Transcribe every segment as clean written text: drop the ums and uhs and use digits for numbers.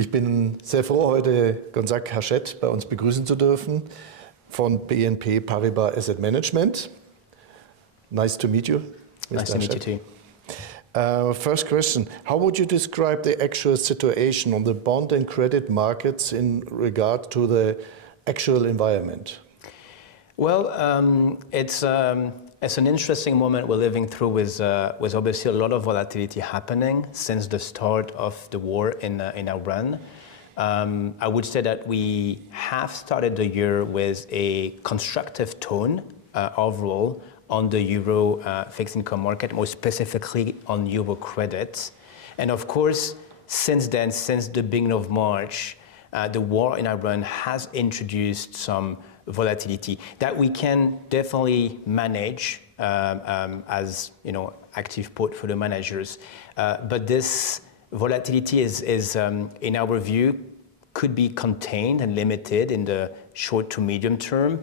Ich bin sehr froh, heute Gonzague Hachette bei uns begrüßen zu dürfen von BNP Paribas Asset Management. Nice to meet you. Nice to meet you too. First question, how would you describe the actual situation on the bond and credit markets in regard to the actual environment? Well, it's an interesting moment we're living through with obviously a lot of volatility happening since the start of the war in Iran. I would say that we have started the year with a constructive tone overall on the euro fixed income market, more specifically on euro credit. And of course, since then, since the beginning of March, the war in Iran has introduced some volatility that we can definitely manage as active portfolio managers. But this volatility is in our view, could be contained and limited in the short to medium term.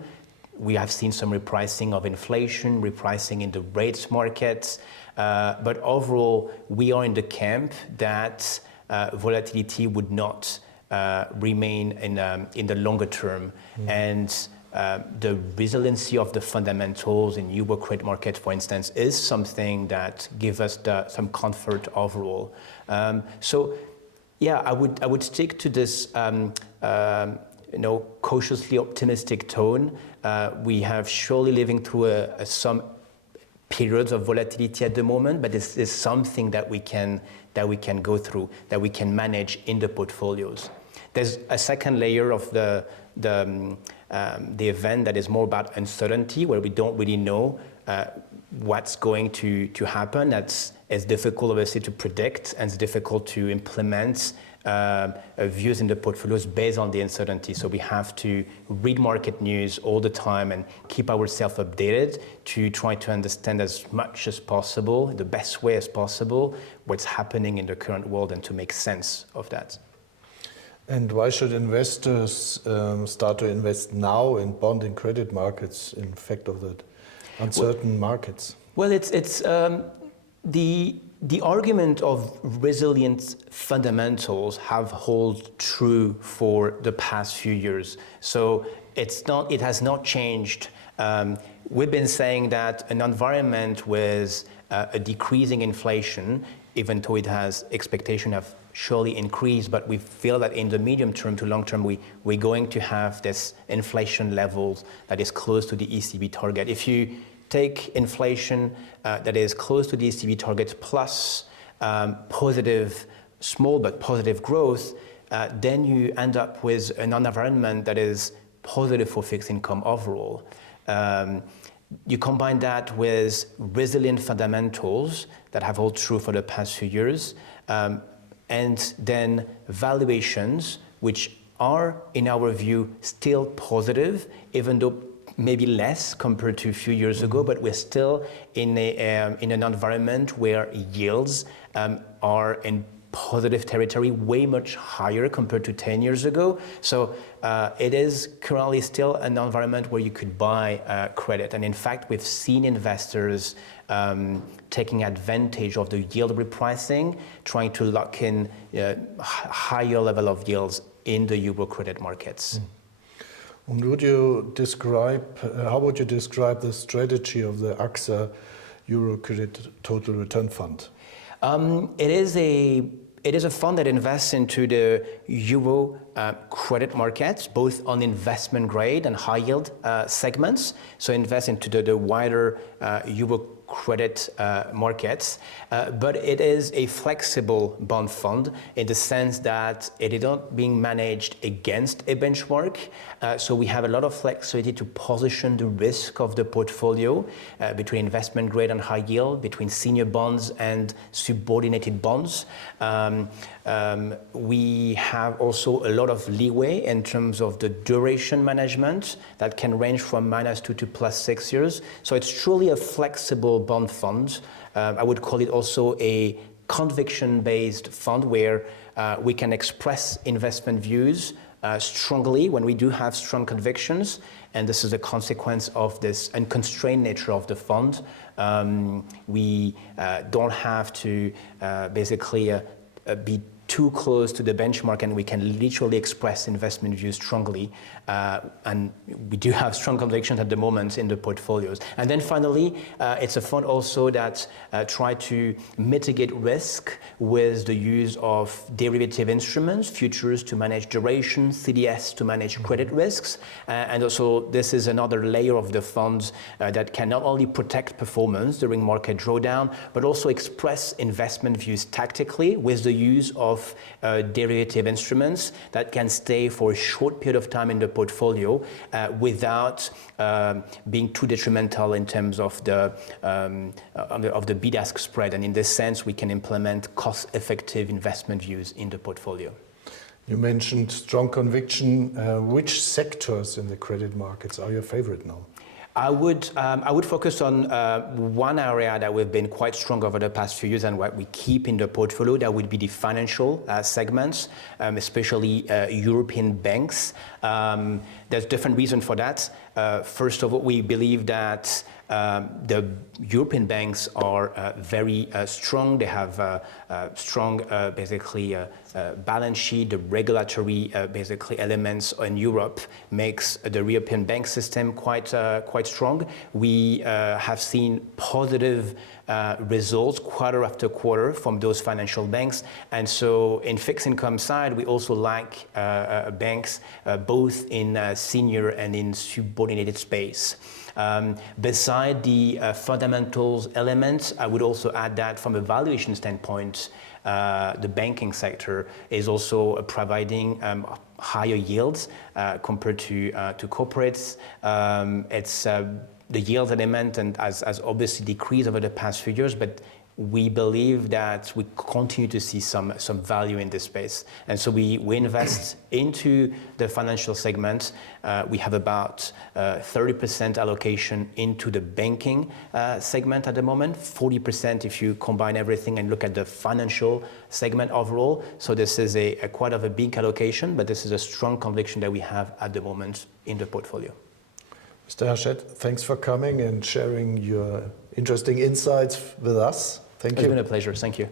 We have seen some repricing of inflation, repricing in the rates markets, but overall, we are in the camp that volatility would not remain in the longer term. And the resiliency of the fundamentals in euro credit market, for instance, is something that gives us some comfort overall. So, yeah, I would stick to this cautiously optimistic tone. We have surely living through some periods of volatility at the moment, but this is something that we can go through, that we can manage in the portfolios. There's a second layer of the event that is more about uncertainty, where we don't really know what's going to happen. It's difficult, obviously, to predict, and it's difficult to implement views in the portfolios based on the uncertainty. So we have to read market news all the time and keep ourselves updated to try to understand as much as possible, the best way as possible, what's happening in the current world and to make sense of that. And why should investors start to invest now in bond and credit markets in fact of that uncertain markets? Well, it's the argument of resilient fundamentals have held true for the past few years. So it has not changed. We've been saying that an environment with a decreasing inflation, even though it has expectation of surely increased, but we feel that in the medium term to long term, we're going to have this inflation levels that is close to the ECB target. If you take inflation that is close to the ECB target plus positive, small but positive growth, then you end up with an environment that is positive for fixed income overall. You combine that with resilient fundamentals that have held true for the past few years, and then valuations, which are, in our view, still positive, even though maybe less compared to a few years ago, but we're still in an environment where yields are in positive territory, way much higher compared to 10 years ago. So it is currently still an environment where you could buy credit. And in fact, we've seen investors taking advantage of the yield repricing, trying to lock in higher level of yields in the euro credit markets. And how would you describe the strategy of the AXA Euro Credit Total Return Fund? It is a fund that invests into the euro credit markets, both on investment grade and high yield segments. So invest into the wider euro credit markets, but it is a flexible bond fund in the sense that it is not being managed against a benchmark. So we have a lot of flexibility to position the risk of the portfolio between investment grade and high yield, between senior bonds and subordinated bonds. We have also a lot of leeway in terms of the duration management that can range from -2 to +6 years. So it's truly a flexible bond fund. I would call it also a conviction-based fund where we can express investment views strongly when we do have strong convictions, and this is a consequence of this unconstrained nature of the fund. We don't have to basically be too close to the benchmark, and we can literally express investment views strongly. And we do have strong convictions at the moment in the portfolios. And then finally, it's a fund also that try to mitigate risk with the use of derivative instruments, futures to manage duration, CDS to manage credit risks. And also this is another layer of the funds that can not only protect performance during market drawdown, but also express investment views tactically with the use of derivative instruments that can stay for a short period of time in the portfolio without being too detrimental in terms of the bid-ask spread. And in this sense, we can implement cost-effective investment views in the portfolio. You mentioned strong conviction. Which sectors in the credit markets are your favorite now? I would focus on one area that we've been quite strong over the past few years and what we keep in the portfolio. That would be the financial segments, especially European banks. There's different reasons for that. First of all, we believe that the European banks are very strong. They have strong, balance sheet. The regulatory, elements in Europe makes the European bank system quite strong. We have seen positive results quarter after quarter from those financial banks. And so in fixed income side, we also like banks both in senior and in subordinated space. Beside the fundamentals elements, I would also add that from a valuation standpoint, the banking sector is also providing higher yields compared to corporates. It's the yield element and has obviously decreased over the past few years, but we believe that we continue to see some value in this space. And so we invest into the financial segment. We have about 30% allocation into the banking segment at the moment, 40% if you combine everything and look at the financial segment overall. So this is a quite of a big allocation, but this is a strong conviction that we have at the moment in the portfolio. Mr. Hachette, thanks for coming and sharing your interesting insights with us. Thank you. It's been a pleasure. Thank you.